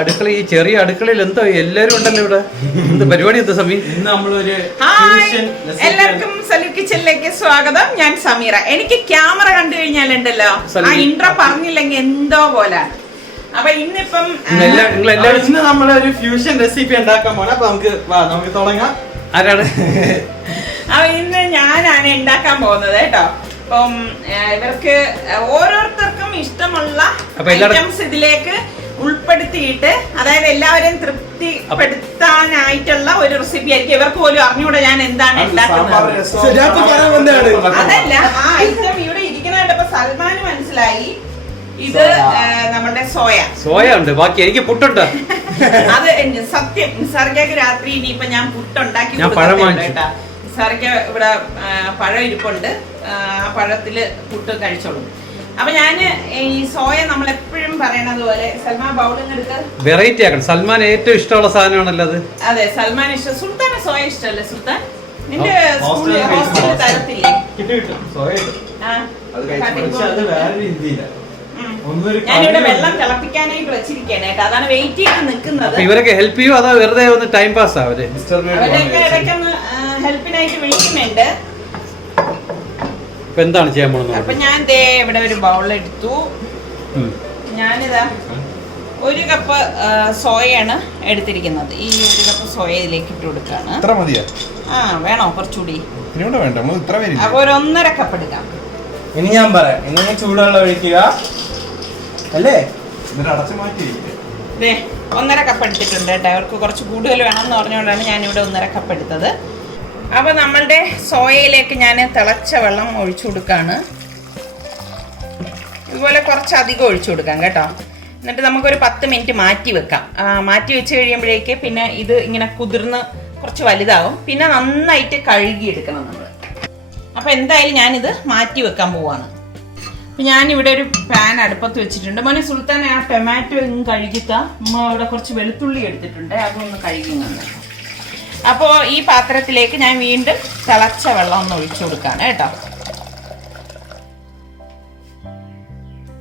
അടുക്കള ഈ ചെറിയ അടുക്കളയിൽ എന്തോ എല്ലാരും ഉണ്ടല്ലോ ഇവിടെ. എന്ത് പരിപാടി എന്താ സമീ? ഇന്ന് നമ്മളൊരു എല്ലാവർക്കും സലു കിച്ചണിലേക്ക് സ്വാഗതം. ഞാൻ സമീറ. എനിക്ക് ക്യാമറ കണ്ടു കഴിഞ്ഞാലുണ്ടല്ലോ ആ ഇൻട്രോ പറഞ്ഞില്ലെങ്കിൽ എന്തോ പോലാണ്. അപ്പൊ ഇന്നിപ്പം ഇന്ന് നമ്മളൊരു ഫ്യൂഷൻ റെസിപ്പി ഉണ്ടാക്കാൻ പോണേ. അപ്പൊ നമുക്ക് തുടങ്ങാം. ആരാണ്? അപ്പൊ ഇന്ന് ഞാനാണ് ഉണ്ടാക്കാൻ പോകുന്നത് കേട്ടോ. അപ്പം ഇവർക്ക് ഓരോരുത്തർക്കും ഇഷ്ടമുള്ള ഐറ്റംസ് ഇതിലേക്ക് ഉൾപ്പെടുത്തിയിട്ട്, അതായത് എല്ലാവരെയും തൃപ്തിപ്പെടുത്താനായിട്ടുള്ള ഒരു റെസിപ്പി ആയിരിക്കും. ഇവർക്ക് പോലും അറിഞ്ഞൂടെ ഞാൻ എന്താണ് ഉണ്ടാക്കുന്നത്. അതല്ല, ആ ഐറ്റം ഇവിടെ ഇരിക്കുന്നതായിട്ടപ്പോ സൽമാന് മനസ്സിലായി. ഇത് നമ്മുടെ സോയ ഉണ്ട്. ബാക്കി എനിക്ക് പുട്ടുണ്ട്. അത് സത്യം നിസാർക്കയ്ക്ക് രാത്രി ഇനിയിപ്പൊ ഞാൻ പുട്ടുണ്ടാക്കി കേട്ടാ. നിസാർക്ക ഇവിടെ പഴം ഇരിപ്പുണ്ട്. ആ പഴത്തില് പുട്ട് കഴിച്ചോളൂ. അപ്പൊ ഞാന് ഈ സോയ നമ്മൾ എപ്പോഴും പറയണത് പോലെ സൽമാൻ ബൗളിനെടുത്ത് വെറൈറ്റി ആക്കണം. സൽമാൻ ഏറ്റവും ഇഷ്ടമുള്ള സാധനമാണല്ലോ അത്. അതെ, സൽമാൻ ഇഷ്ടം. സുൽത്താന് സോയ ഇഷ്ടമല്ലേ? സുൽത്താൻ നിന്റെ ഹോസ്റ്റലിൽ തരത്തില്ലേ? ഞാനിവിടെ വെള്ളം തിളപ്പിക്കാനായിട്ട് വെച്ചിരിക്കണേ കേട്ടോ. അതാണ് വെയിറ്റ് ചെയ്ത് നിൽക്കുന്നത്. ഇവരൊക്കെ ഹെൽപ്പ് ചെയ്യും അതോ വെറുതെ ഒന്ന് ടൈം പാസ് അവര്? അവരൊക്കെ ഇടയ്ക്കൊന്ന് ഹെൽപ്പിനായിട്ട് വിളിക്കുന്നുണ്ട്. എന്താണ് ചെയ്യാൻ പോകുന്നത്? അപ്പൊ ഞാൻ ദേ ഇവിടെ ഒരു ബൗൾ എടുത്തു. ഞാനിതാ 1 കപ്പ് സോയയാണ് എടുത്തിരിക്കുന്നത്. ഈ 1 കപ്പ് സോയ ഇതിലേക്ക് ഇട്ട് കൊടുക്കാണ്. വേണോ കുറച്ചുകൂടി? അപ്പൊ ഒരു 1.5 കപ്പ് എടുക്കാം. ഇനി ഞാൻ പറയാം. ഇങ്ങനെ ചൂടുവെള്ളം ഒഴിക്കുക അല്ലേ? അടച്ചു മാറ്റി 1.5 കപ്പ് എടുത്തിട്ടുണ്ട് കേട്ടോ. അവർക്ക് കുറച്ച് കൂടുതൽ വേണമെന്ന് പറഞ്ഞുകൊണ്ടാണ് ഞാനിവിടെ 1.5 കപ്പ് എടുത്തത്. അപ്പൊ നമ്മളുടെ സോയയിലേക്ക് ഞാൻ തിളച്ച വെള്ളം ഒഴിച്ചു കൊടുക്കാണ്. ഇതുപോലെ കുറച്ചധികം ഒഴിച്ചു കൊടുക്കാം കേട്ടോ. എന്നിട്ട് നമുക്കൊരു 10 മിനിറ്റ് മാറ്റി വെക്കാം. മാറ്റി വെച്ച് കഴിയുമ്പോഴേക്ക് പിന്നെ ഇത് ഇങ്ങനെ കുതിർന്ന് കുറച്ച് വലുതാവും. പിന്നെ നന്നായിട്ട് കഴുകിയെടുക്കണം നമ്മൾ. അപ്പൊ എന്തായാലും ഞാനിത് മാറ്റി വെക്കാൻ പോവാണ്. അപ്പൊ ഞാനിവിടെ ഒരു പാൻ അടുപ്പത്ത് വെച്ചിട്ടുണ്ട്. മോനെ സുൽത്താൻ, ആ ടൊമാറ്റോ ഇങ്ങ് കഴുകിത്ത. അമ്മ ഇവിടെ കുറച്ച് വെളുത്തുള്ളി എടുത്തിട്ടുണ്ട്, അതൊന്ന് കഴുകി നന്നായി. അപ്പോൾ ഈ പാത്രത്തിലേക്ക് ഞാൻ വീണ്ടും തിളച്ച വെള്ളം ഒന്ന് ഒഴിച്ചു കൊടുക്കാണ് കേട്ടോ.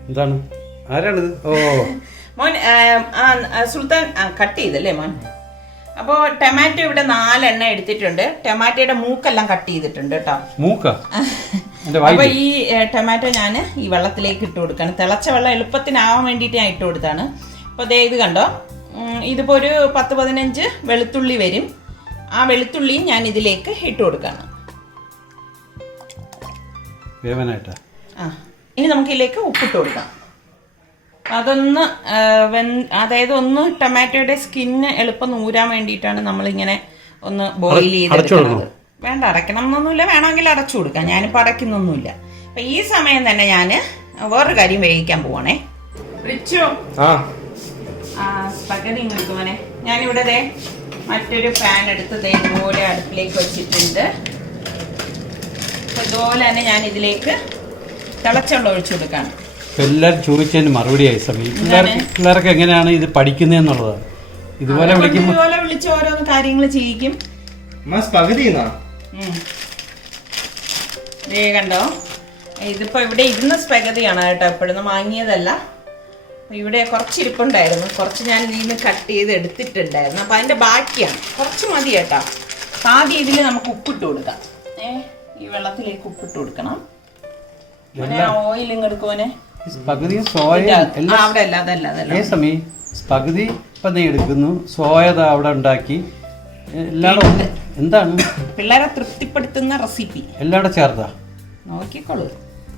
എന്താണ്? ആരാണിത്? മോൻ സുൽത്താൻ കട്ട് ചെയ്തല്ലേ മോൻ? അപ്പോൾ ടൊമാറ്റോ ഇവിടെ 4 എണ്ണം എടുത്തിട്ടുണ്ട്. ടൊമാറ്റോയുടെ മൂക്കെല്ലാം കട്ട് ചെയ്തിട്ടുണ്ട് കേട്ടോ. അപ്പൊ ഈ ടൊമാറ്റോ ഞാൻ ഈ വെള്ളത്തിലേക്ക് ഇട്ട് കൊടുക്കാണ്. തിളച്ച വെള്ളം എളുപ്പത്തിനാവാൻ വേണ്ടിയിട്ട് ഞാൻ ഇട്ട് കൊടുത്താണ്. അപ്പോൾ ദേ ഇത് കണ്ടോ, ഇതിപ്പോ ഒരു 10-15 വെളുത്തുള്ളി വരും. ആ വെളുത്തുള്ളിയും ഞാൻ ഇതിലേക്ക് ഇട്ട് കൊടുക്കാണ്. ഇനി നമുക്ക് ഇതിലേക്ക് ഉപ്പിട്ട് കൊടുക്കാം. അതൊന്ന് അതായത് ഒന്ന് ടൊമാറ്റോയുടെ സ്കിന്ന് എളുപ്പം നൂരാൻ വേണ്ടിയിട്ടാണ് നമ്മളിങ്ങനെ ഒന്ന് ബോയിൽ ചെയ്തെടുക്കുന്നത്. വേണ്ട, അടയ്ക്കണം എന്നൊന്നുമില്ല. വേണമെങ്കിൽ അടച്ചു കൊടുക്കാം. ഞാനിപ്പോൾ അടയ്ക്കുന്നൊന്നുമില്ല. അപ്പൊ ഈ സമയം തന്നെ ഞാൻ വേറൊരു കാര്യം വേവിക്കാൻ പോവാണേ. സ്പഗതി ഇങ്ങോട്ടുമോനെ. ഞാനിവിടെ മറ്റൊരു പാൻ എടുത്ത് ഇതുപോലെ അടുപ്പിലേക്ക് വെച്ചിട്ടുണ്ട്. അതുപോലെ തന്നെ ഞാൻ ഇതിലേക്ക് തിളച്ചെള്ളം ഒഴിച്ചു കൊടുക്കാണ്. എല്ലാവരും ചോദിച്ചതിന് മറുപടിയായി സമയം. പിള്ളേർക്ക് എങ്ങനെയാണ് ഇത് പഠിക്കുന്നതെന്നുള്ളതാണ്. ഇതുപോലെ വിളിച്ച് ഓരോന്ന് കാര്യങ്ങൾ ചെയ്യിക്കും. കണ്ടോ, ഇതിപ്പോ ഇവിടെ ഇരുന്ന സ്പഗതിയാണ് കേട്ടോ. എപ്പോഴൊന്നും വാങ്ങിയതല്ല. ഇവിടെ കുറച്ച് ഇരിപ്പുണ്ടായിരുന്നു. കുറച്ച് ഞാൻ ഇതിൽ നിന്ന് കട്ട് ചെയ്ത് എടുത്തിട്ടുണ്ടായിരുന്നു. അപ്പൊ അതിന്റെ ബാക്കിയാണ്. കുറച്ച് മതി കേട്ടോ. ആദ്യം ഇതിൽ നമുക്ക് ഉപ്പിട്ട് കൊടുക്കാം. ഈ വെള്ളത്തിലേക്ക് ഉപ്പിട്ട് കൊടുക്കണം. ഓയിൽ ഇങ്ങെടുക്കുവനെ. പകുതി ഇപ്പൊ നീ എടുക്കുന്നു. സോയ അവിടെ ഉണ്ടാക്കി എല്ലാവരും എന്താണ് പിള്ളേരെ തൃപ്തിപ്പെടുത്തുന്ന റെസിപ്പി എല്ലാവരും ചേർത്താ നോക്കിക്കോളൂ.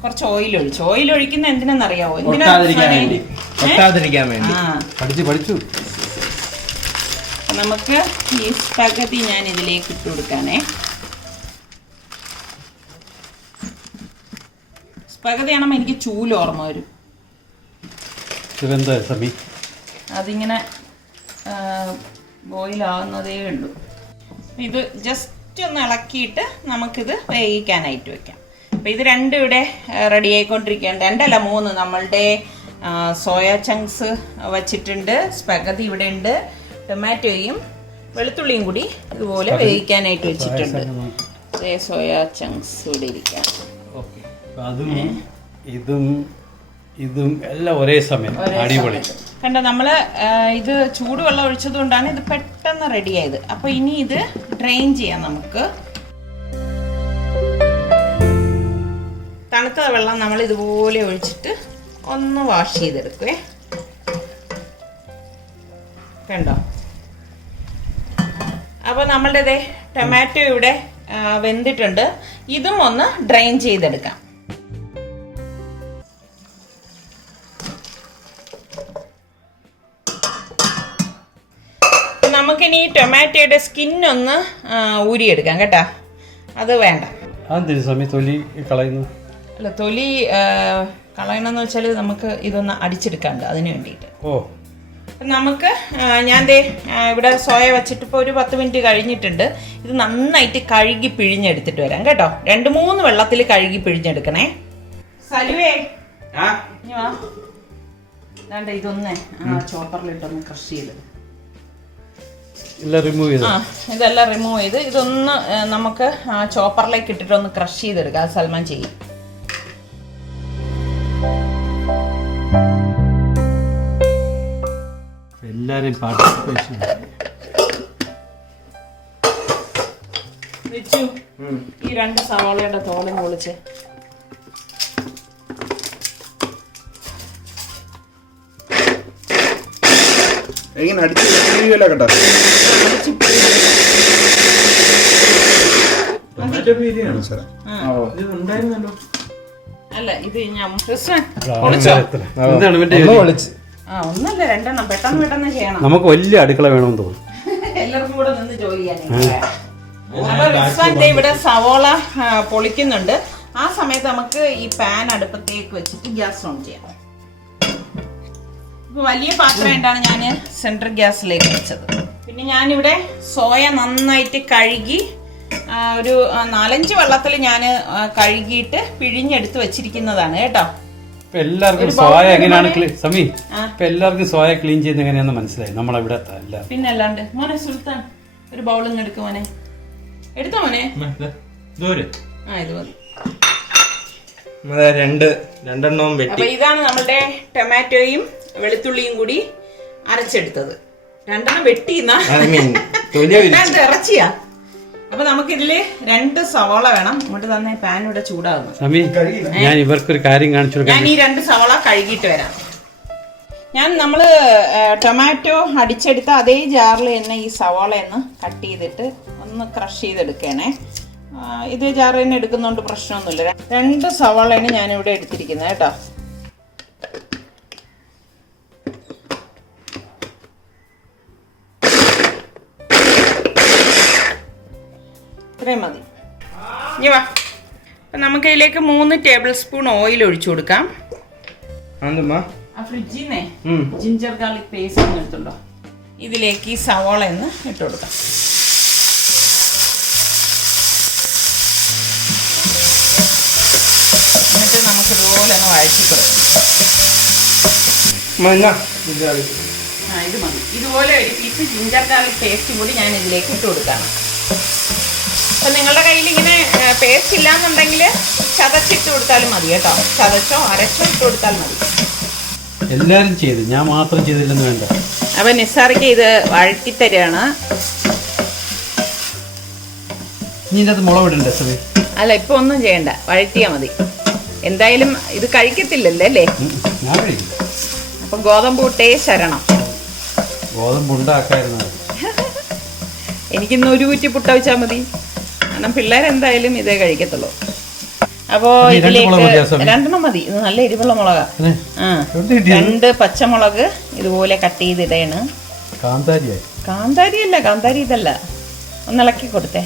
കുറച്ച് ഓയിൽ ഒഴിച്ചു. ഓയിൽ ഒഴിക്കുന്ന എന്തിനാന്നറിയാവോ? പഠിച്ചു. നമുക്ക് ഈ സ്പഗതി ഞാൻ ഇതിലേക്ക് ഇട്ട് കൊടുക്കാനേ. സ്പഗതിയാണെന്ന് എനിക്ക് ചൂല് ഓർമ്മ വരും. അതിങ്ങനെ ബോയിലാവുന്നതേ ഉള്ളൂ. ഇത് ജസ്റ്റ് ഒന്ന് ഇളക്കിയിട്ട് നമുക്കിത് വേവിക്കാനായിട്ട് വെക്കാം. അപ്പം ഇത് രണ്ടും ഇവിടെ റെഡി ആയിക്കൊണ്ടിരിക്കുകയാണ്. 2 അല്ല 3 നമ്മളുടെ സോയ ചങ്ക്സ് വച്ചിട്ടുണ്ട്. സ്പഗതി ഇവിടെ ഉണ്ട്. ടൊമാറ്റോയും വെളുത്തുള്ളിയും കൂടി ഇതുപോലെ വേവിക്കാനായിട്ട് വെച്ചിട്ടുണ്ട്. സോയ ചങ്ക്സ് ഇവിടെ ഇരിക്കാം. ഇതും എല്ലാം ഒരേ സമയം. അടിപൊളി. കണ്ടോ നമ്മൾ ഇത് ചൂടുവെള്ളം ഒഴിച്ചത് കൊണ്ടാണ് ഇത് പെട്ടെന്ന് റെഡി ആയത്. അപ്പോൾ ഇനി ഇത് ഡ്രെയിൻ ചെയ്യാം നമുക്ക്. തണുത്ത വെള്ളം നമ്മൾ ഇതുപോലെ ഒഴിച്ചിട്ട് ഒന്ന് വാഷ് ചെയ്തെടുക്കുവേ. കണ്ടോ? അപ്പോൾ നമ്മളുടെ ടൊമാറ്റോ ഇവിടെ വെന്തിട്ടുണ്ട്. ഇതും ഒന്ന് ഡ്രെയിൻ ചെയ്തെടുക്കാം. നമുക്കിനി ഈ ടൊമാറ്റോയുടെ സ്കിന്നൊന്ന് ഊരിയെടുക്കാം കേട്ടാ. അത് വേണ്ട. തൊലി കളയുന്നു. അല്ല, തൊലി കളയണമെന്ന് വെച്ചാൽ നമുക്ക് ഇതൊന്ന് അടിച്ചെടുക്കാണ്ട്, അതിന് വേണ്ടിയിട്ട്. നമുക്ക് ഞാൻ ഇവിടെ സോയ വെച്ചിട്ട് ഇപ്പോൾ ഒരു 10 മിനിറ്റ് കഴിഞ്ഞിട്ടുണ്ട്. ഇത് നന്നായിട്ട് കഴുകി പിഴിഞ്ഞെടുത്തിട്ട് വരാം കേട്ടോ. 2-3 വെള്ളത്തിൽ കഴുകി പിഴിഞ്ഞെടുക്കണേ. സലുവേ ഇതൊന്ന് ചോപ്പറിലിട്ടൊന്ന് ക്രഷ് ചെയ്ത് ഇതെല്ലാം റിമൂവ് ചെയ്ത് ഇതൊന്ന് നമുക്ക് ചോപ്പറിലേക്ക് ഇട്ടിട്ട് ഒന്ന് ക്രഷ് ചെയ്തെടുക്കാം. സൽമാൻ ചെയ്യും. എല്ലാരും പാർട്ടിസിപ്പേഷൻ വെച്ചു. ഈ 2 സവാളയുടെ തോലും പൊളിച്ച് എങ്ങനെ അടിച്ച് കേട്ടോ. അല്ല, ഇത് ഒന്നല്ല 2 പെട്ടെന്ന് ചെയ്യണം. നമുക്ക് വലിയ അടുക്കള വേണമെന്ന് തോന്നുന്നു. എല്ലാവർക്കും കൂടെ നിന്ന് ജോലി ചെയ്യാൻ. ഇവിടെ സവോള പൊളിക്കുന്നുണ്ട്. ആ സമയത്ത് നമുക്ക് ഈ പാൻ അടുപ്പത്തേക്ക് വെച്ചിട്ട് ഗ്യാസ് ഓൺ ചെയ്യാം. വലിയ പാത്രം ആയിട്ടാണ് ഞാൻ സെൻട്രൽ ഗ്യാസിലേക്ക് വെച്ചത്. പിന്നെ ഞാനിവിടെ സോയ നന്നായിട്ട് കഴുകി ഒരു 4-5 വെള്ളത്തിൽ ഞാൻ കഴുകിയിട്ട് പിഴിഞ്ഞെടുത്ത് വെച്ചിരിക്കുന്നതാണ് കേട്ടോ. എല്ലാവർക്കും സോയ എങ്ങനെയാണ് എല്ലാവർക്കും സോയ ക്ലീൻ ചെയ്യുന്നത് എങ്ങനെയാണെന്ന് മനസ്സിലായി. നമ്മളവിടെ പിന്നെ അല്ലാണ്ട് മോനെ സുൽത്താൻ ഒരു ബൗളിങ് എടുക്കും മോനെ. എടുത്തോ മോനെ. ഇത് മതി. രണ്ടെണ്ണവും വെട്ടി. അപ്പൊ ഇതാണ് നമ്മളുടെ ടൊമാറ്റോയും വെളുത്തുള്ളിയും കൂടി അരച്ചെടുത്തത്. 2 വെട്ടിന്നാ ഇറച്ചിയാ. അപ്പൊ നമുക്ക് ഇതില് 2 സവാള വേണം. ഇങ്ങോട്ട് തന്നെ പാൻ ഇവിടെ ചൂടാകുന്നു. ഞാൻ ഇവർക്കൊരു കാര്യം കാണിച്ചു. ഞാൻ ഈ 2 സവാള കഴുകിയിട്ട് വരാം. നമ്മള് ടൊമാറ്റോ അടിച്ചെടുത്ത അതേ ജാറിൽ തന്നെ ഈ സവാള ഒന്ന് കട്ട് ചെയ്തിട്ട് ഒന്ന് ക്രഷ് ചെയ്തെടുക്കണേ. ഇതേ ജാറ് തന്നെ എടുക്കുന്നോണ്ട് പ്രശ്നമൊന്നുമില്ല. 2 സവാളയാണ് ഞാനിവിടെ എടുത്തിരിക്കുന്നത് കേട്ടോ. ഇത്രയും മതി. ഇനി വാ. അപ്പം നമുക്ക് ഇതിലേക്ക് 3 ടേബിൾ സ്പൂൺ ഓയിൽ ഒഴിച്ചു കൊടുക്കാം. ഫ്രിഡ്ജിൽ നിന്നേ ജിഞ്ചർ ഗാർലിക് പേസ്റ്റ് ഒന്ന് എടുത്തുണ്ടോ. ഇതിലേക്ക് ഈ സവാള ഒന്ന് ഇട്ട് കൊടുക്കാം. എന്നിട്ട് നമുക്ക് ഇതുപോലെ ഒന്ന് വഴറ്റി കൊടുക്കാം. ഇത് മതി. ഇതുപോലെ ഒരു പീസ് ജിഞ്ചർ ഗാർലിക് പേസ്റ്റും കൂടി ഞാൻ ഇതിലേക്ക് ഇട്ട് കൊടുക്കാം. അപ്പം നിങ്ങളുടെ കയ്യിൽ ഇങ്ങനെ പേസ്റ്റ് ഇല്ലാന്നുണ്ടെങ്കിൽ ചതച്ചിട്ട് കൊടുത്താലും മതി കേട്ടോ. ചതച്ചോ അരച്ചോ ഇട്ട് കൊടുത്താൽ മതി. എല്ലാരും ചെയ്തു, ഞാൻ മാത്രം ചെയ്തില്ലെന്ന് വേണ്ട. അപ്പൊ നിസാറിക്ക് ഇത് വഴറ്റിത്തരാണ്. മുളക് ഇടണ്ടേ? അല്ല, ഇപ്പൊ ഒന്നും ചെയ്യണ്ട, വഴറ്റിയാ മതി. എന്തായാലും ഇത് കഴിക്കത്തില്ലല്ലോ അല്ലേ? അപ്പൊ ഗോതമ്പൂട്ടേ ശരണം. ഗോതമ്പുണ്ടാക്കായിരുന്നു. എനിക്കിന്ന് 1 കുറ്റി പുട്ട വെച്ചാൽ മതി. കാരണം പിള്ളേരെന്തായാലും ഇതേ കഴിക്കത്തുള്ളൂ. അപ്പോ ഇതിലേക്ക് 2 മതി. ഇത് നല്ല എരിവുള്ള മുളകാ. 2 പച്ചമുളക് ഇതുപോലെ കട്ട് ചെയ്തിടയാണ്. കാന്താരി അല്ല, കാന്താരി ഇതല്ല. ഒന്ന് ഇളക്കി കൊടുത്തേ.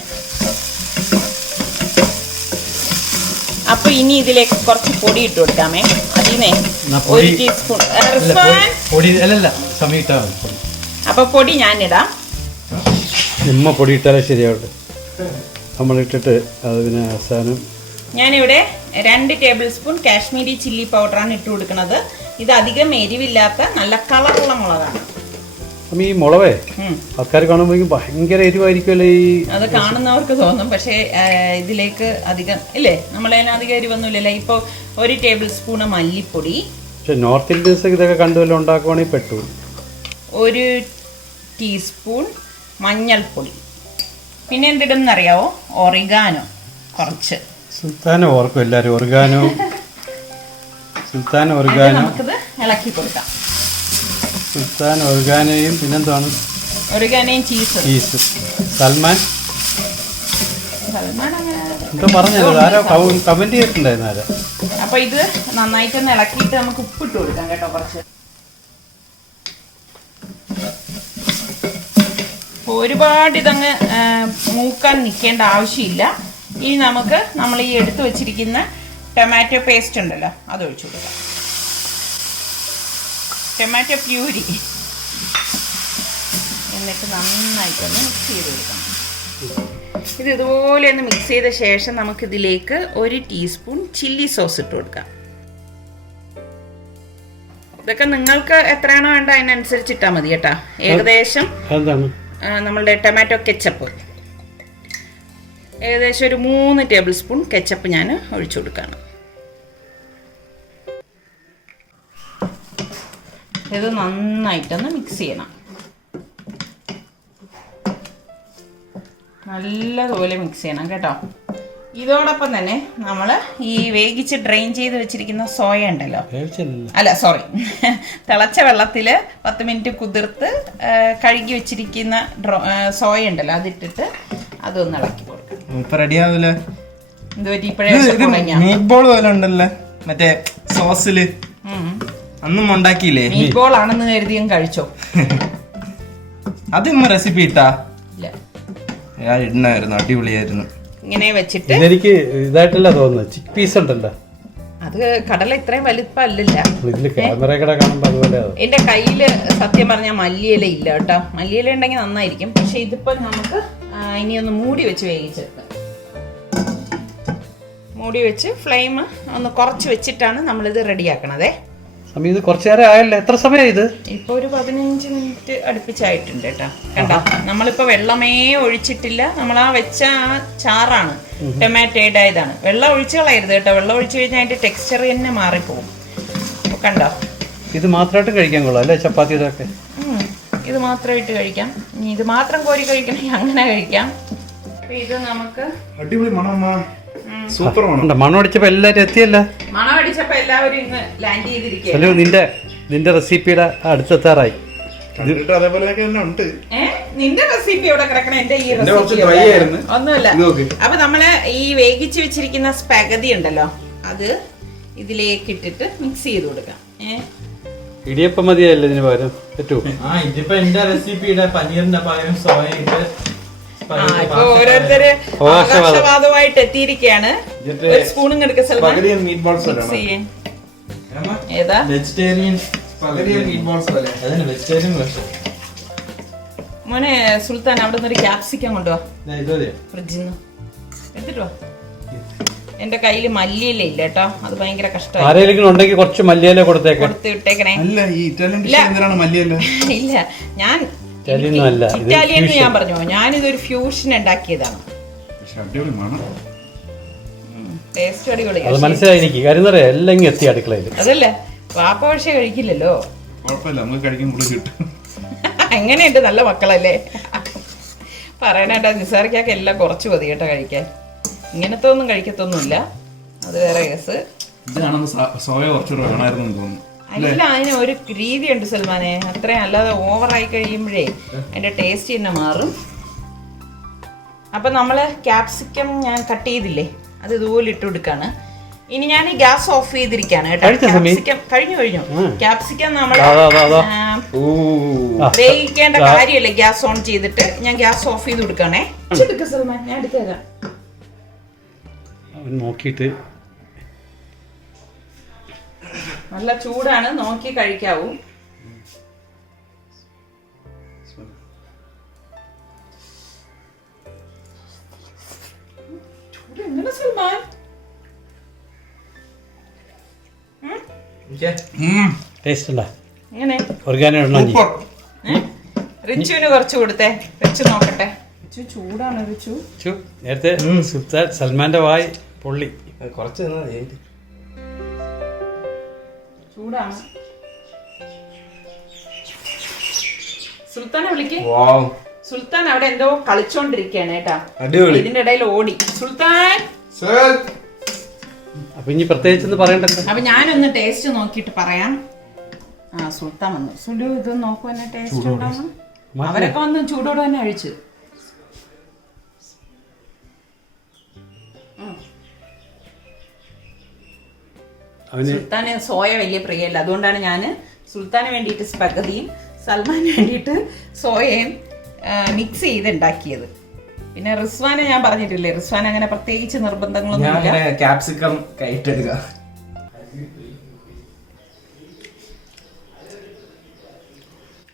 അപ്പൊ ഇനി ഇതിലേക്ക് കുറച്ച് പൊടി ഇട്ട് കൊടുക്കാമേ. അതിനെ 1 ടീസ്പൂൺ. അപ്പൊ പൊടി ഞാനിടാം. പൊടി ഇട്ടാലേ ശരിയാവട്ടെ. നമ്മളിട്ടിട്ട് അത് പിന്നെ അവസാനം ഞാനിവിടെ 2 ടേബിൾ സ്പൂൺ കാശ്മീരി ചില്ലി പൗഡറാണ് ഇട്ട് കൊടുക്കുന്നത്. ഇത് അധികം എരിവില്ലാത്ത നല്ല കളറുള്ള മുളകാണ്. ഈ മുളകേ ആൾക്കാർ കാണുമ്പോൾ ഭയങ്കര എരിവായിരിക്കുമല്ലേ? അത് കാണുന്നവർക്ക് തോന്നും, പക്ഷേ ഇതിലേക്ക് അധികം ഇല്ലേ, നമ്മളതിന് അധികം എരിവൊന്നുമില്ലല്ലോ. ഇപ്പോൾ 1 ടേബിൾ സ്പൂണ് മല്ലിപ്പൊടി, പക്ഷെ നോർത്ത് ഇന്ത്യൻസ് ഇതൊക്കെ കണ്ടുവല്ലോ ഉണ്ടാക്കുവാണെങ്കിൽ പെട്ടു. 1 ടീസ്പൂൺ മഞ്ഞൾപ്പൊടി. പിന്നെ എന്തിടുന്നറിയാവോ? ഒറിഗാനോ കുറച്ച്. സുൽത്താന ഓർക്കും എല്ലാവരും ഒറിഗാനോ. സുൽത്താൻ ഒറിഗാനോ നമുക്കിത് ഇളക്കി കൊടുക്കാം. സുൽത്താൻ ഒറിഗാനോയും പിന്നെന്താണ്? ഒറിഗാനോയും ചീസ്. സൽമാൻ അങ്ങനെ എന്താ പറഞ്ഞത്? ആരോ കമന്റ് ചെയ്തിട്ടുണ്ടായിരുന്നു ആരോ. അപ്പൊ ഇത് നന്നായിട്ടൊന്ന് ഇളക്കിയിട്ട് നമുക്ക് ഉപ്പിട്ട് കൊടുക്കാം കേട്ടോ. കുറച്ച് ഒരുപാട് ഇതങ്ങ് മൂക്കാൻ നിൽക്കേണ്ട ആവശ്യമില്ല. ഇനി നമുക്ക് നമ്മൾ ഈ എടുത്തു വെച്ചിരിക്കുന്ന ടൊമാറ്റോ പേസ്റ്റ് ഉണ്ടല്ലോ അത് ഒഴിച്ചു കൊടുക്കാം. Tomato puree. എന്നിട്ട് നന്നായിട്ടൊന്ന് മിക്സ് ചെയ്ത് കൊടുക്കണം. ഇത് ഇതുപോലെ ഒന്ന് മിക്സ് ചെയ്ത ശേഷം നമുക്കിതിലേക്ക് 1 ടീസ്പൂൺ ചില്ലി സോസ് ഇട്ട് കൊടുക്കാം. ഇതൊക്കെ നിങ്ങൾക്ക് എത്രയാണോ വേണ്ട അതിനനുസരിച്ച് ഇട്ടാൽ മതി കേട്ടോ. ഏകദേശം നമ്മളുടെ ടൊമാറ്റോ കെച്ചപ്പ് ഏകദേശം ഒരു 3 ടേബിൾ സ്പൂൺ കെച്ചപ്പ് ഞാൻ ഒഴിച്ചു കൊടുക്കുകയാണ്. ഇത് നന്നായിട്ടൊന്ന് മിക്സ് ചെയ്യണം. നല്ലതുപോലെ മിക്സ് ചെയ്യണം കേട്ടോ. ഇതോടൊപ്പം തന്നെ നമ്മൾ ഈ വേവിച്ച് ഡ്രെയിൻ ചെയ്ത് വെച്ചിരിക്കുന്ന സോയ ഉണ്ടല്ലോ, അല്ല സോറി, തിളച്ച വെള്ളത്തിൽ 10 മിനിറ്റ് കുതിർത്ത് കഴുകി വെച്ചിരിക്കുന്ന സോയ ഉണ്ടല്ലോ അതിട്ടിട്ട് അതൊന്ന് ഇളക്കി കൊടുക്കണം. റെഡിയാവില്ലേ? മീറ്റ് ബോൾ പോലെ ഉണ്ടല്ലേ മറ്റേ സോസില് അന്നും ഉണ്ടാക്കിയില്ലേ? മീറ്റ് ബോൾ ആണെന്ന് കരുതിയും കഴിച്ചോ? അത് റെസിപ്പി ഇട്ടാ ഇല്ല, ഇടണായിരുന്നു, അടിപൊളിയായിരുന്നു. ഇങ്ങനെ വെച്ചിട്ട് എനിക്ക് ഇതായിട്ടല്ല തോന്നുന്നത്, ചിക്ക് പീസ് ഉണ്ടല്ലോ അത് കടല ഇത്രയും വലിപ്പമല്ല. എന്റെ കയ്യില് സത്യം പറഞ്ഞാൽ മല്ലിയില ഇല്ല കേട്ടോ. മല്ലിയില ഉണ്ടെങ്കിൽ നന്നായിരിക്കും. പക്ഷെ ഇതിപ്പോ നമുക്ക് ഇനി ഒന്ന് മൂടി വെച്ച് വേവിച്ചെടുക്കാം. മൂടി വെച്ച് ഫ്ലെയിം ഒന്ന് കുറച്ച് വെച്ചിട്ടാണ് നമ്മളിത് റെഡിയാക്കണതേ. ഇത് കുറച്ചു നേരം ആയല്ലോ. എത്ര സമയം ഇത്? ഇപ്പൊ ഒരു 15 മിനിറ്റ് അടുപ്പിച്ചായിട്ടുണ്ട് കേട്ടോ. കണ്ടോ, നമ്മളിപ്പോ വെള്ളമേ ഒഴിച്ചിട്ടില്ല. നമ്മൾ ആ വെച്ച ആ ചാറാണ് ടൊമാറ്റോയുടെ ഇതാണ്. വെള്ളം ഒഴിച്ചു കളയരുത് കേട്ടോ. വെള്ളം ഒഴിച്ചു കഴിഞ്ഞാൽ അതിന്റെ ടെക്സ്ചർ തന്നെ മാറിപ്പോകും. കണ്ടോ, ഇത് മാത്രമായിട്ട് കഴിക്കാൻ കൊള്ളാം അല്ലേ? ചപ്പാത്തി ഇതൊക്കെ ഇത് മാത്രമായിട്ട് കഴിക്കാം. ഇനി ഇത് മാത്രം കോരി കഴിക്കണമെങ്കിൽ അങ്ങനെ കഴിക്കാം. ഇത് നമുക്ക് അടിപൊളി മണം, സൂപ്പർ മണം. മണം അടിച്ചപ്പോ എല്ലാരും എത്തിയല്ല. മണം അടിച്ചപ്പോ എല്ലാവരും ഇന്ന് ലാൻഡ് ചെയ്തിരിക്കുക. നിന്റെ റെസിപ്പിയുടെ അടുത്തെത്താറായി. നിന്റെ റെസിപ്പി ഇവിടെ കിടക്കണ, എന്റെ ഈ റെസിപ്പി ഒന്നുമില്ല. അപ്പൊ നമ്മള് ഈ വേവിച്ച് വെച്ചിരിക്കുന്ന സ്പഗതി ഉണ്ടല്ലോ അത് ഇതിലേക്ക് ഇട്ടിട്ട് മിക്സ് ചെയ്ത് കൊടുക്കാം. ഇടിയപ്പം മതിയല്ലേ ഇതിന് പകരം? പറ്റുമോ? ഇതിപ്പോ എന്റെ റെസിപ്പിയുടെ പനീറിന്റെ പകരം സോയ ഇട്ട് ഇപ്പൊ ഓരോരുത്തര് ആകാശവാദമായിട്ട് എത്തിയിരിക്കുകയാണ്. ഒരു സ്പൂണും എടുക്ക ഏതാ മോനെ സുൽത്താൻ, അവിടെ നിന്ന് ഒരു ക്യാപ്സിക്കം കൊണ്ടുപോവാ ഫ്രിഡ്ജിൽ നിന്ന് എടുത്തിട്ടോ. എന്റെ കയ്യില് മല്ലിയില ഇല്ല കേട്ടോ, അത് ഭയങ്കര കഷ്ടമായി. കുറച്ച് മല്ലിയില കൊടുത്തിട്ടേക്കണേ. ഇല്ല, ഞാൻ ഇറ്റാലിയൻ ഞാൻ പറഞ്ഞു, ഞാനിതൊരു ഫ്യൂഷൻ ഉണ്ടാക്കിയതാണ്. ടേസ്റ്റ് അടിപൊളി. മനസ്സിലായി എനിക്ക്. കാര്യം എല്ലാം എത്തി അടുക്കളയിൽ. അതല്ലേ പാപ്പ പക്ഷെ കഴിക്കില്ലല്ലോ. എങ്ങനെയുണ്ട്, നല്ല മക്കളല്ലേ? പറയണേട്ടാ, നിസാറിക്കൊക്കെ എല്ലാം കുറച്ച് മതി കേട്ടോ കഴിക്കാൻ. ഇങ്ങനത്തെ ഒന്നും കഴിക്കത്തൊന്നുമില്ല, അത് വേറെ കേസ്. അല്ല, അതിന് ഒരു രീതിയുണ്ട് സൽമാനെ. അത്രയും അല്ലാതെ ഓവറായി കഴിയുമ്പോഴേ അതിന്റെ ടേസ്റ്റ് തന്നെ മാറും. അപ്പൊ നമ്മള് ക്യാപ്സിക്കം ഞാൻ കട്ട് ചെയ്തില്ലേ, അത് ഇതുപോലെ ഇട്ട് കൊടുക്കാണ്. ഇനി ഞാൻ ഈ ഗ്യാസ് ഓഫ് ചെയ്തിരിക്കാണ് കേട്ടോ. ക്യാപ്സിക്കം കഴിഞ്ഞു. ക്യാപ്സിക്കം നമ്മൾ വേവിക്കേണ്ട കാര്യമല്ലേ. ഗ്യാസ് ഓൺ ചെയ്തിട്ട് ഞാൻ ഗ്യാസ് ഓഫ് ചെയ്ത് കൊടുക്കാണേ. സൽമാൻ, ഞാൻ എടുത്തു തരാം. നോക്കിയിട്ട് നല്ല ചൂടാണ്, നോക്കി കഴിക്കാവൂ. റിച്ചുവിന് കുറച്ച് കൊടുത്തേ. റിച്ചു നോക്കട്ടെ. റിച്ചു ചൂടാണ്. റിച്ചു നേരത്തെ സൽമാന്റെ വായ് പൊള്ളി. ചൂട് ചൂടാണ്. സുൽത്താനെ വിളിക്ക്. സുൽത്താൻ അവിടെ എന്തോ കളിച്ചോണ്ടിരിക്കുകയാണ് കേട്ടാ. ഇതിന്റെ ഇടയിൽ ഓടി. സുൽത്താൻ അപ്പൊ ഇനി പ്രത്യേകിച്ച് പറയണ്ടല്ലോ. അപ്പൊ ഞാനൊന്ന് ടേസ്റ്റ് നോക്കിട്ട് പറയാം. സുൽത്താൻ വന്നു. സുലു ഇത് നോക്കൂ എന്നെ ടേസ്റ്റ് ഉണ്ടാവും. അവരൊക്കെ വന്ന് ചൂടോടെ തന്നെ കഴിച്ചു. സുൽത്താന് സോയ വലിയ പ്രിയല്ല, അതുകൊണ്ടാണ് ഞാൻ സുൽത്താന് വേണ്ടിയിട്ട് സ്പഗതിയും സൽമാന് വേണ്ടിയിട്ട് സോയയും മിക്സ് ചെയ്ത് ഉണ്ടാക്കിയത്. പിന്നെ റിസ്വാനെ ഞാൻ പറഞ്ഞിട്ടില്ലേ, റിസ്വാൻ അങ്ങനെ പ്രത്യേകിച്ച് നിർബന്ധങ്ങളൊന്നും ക്യാപ്സിക്കം കയറ്റെടുക്കുക.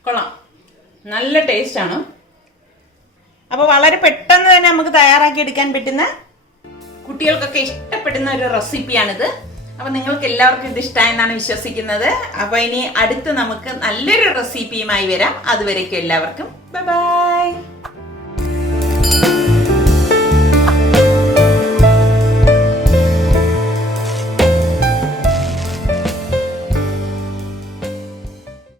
കൊള്ളാം, നല്ല ടേസ്റ്റ് ആണ്. അപ്പൊ വളരെ പെട്ടെന്ന് തന്നെ നമുക്ക് തയ്യാറാക്കി എടുക്കാൻ പറ്റുന്ന, കുട്ടികൾക്കൊക്കെ ഇഷ്ടപ്പെടുന്ന ഒരു റെസിപ്പിയാണിത്. അപ്പൊ നിങ്ങൾക്ക് എല്ലാവർക്കും ഇത് ഇഷ്ടമായെന്നാണ് വിശ്വസിക്കുന്നത്. അപ്പൊ ഇനി അടുത്ത് നമുക്ക് നല്ലൊരു റെസിപ്പിയുമായി വരാം. അതുവരേക്കും എല്ലാവർക്കും ബൈ ബൈ.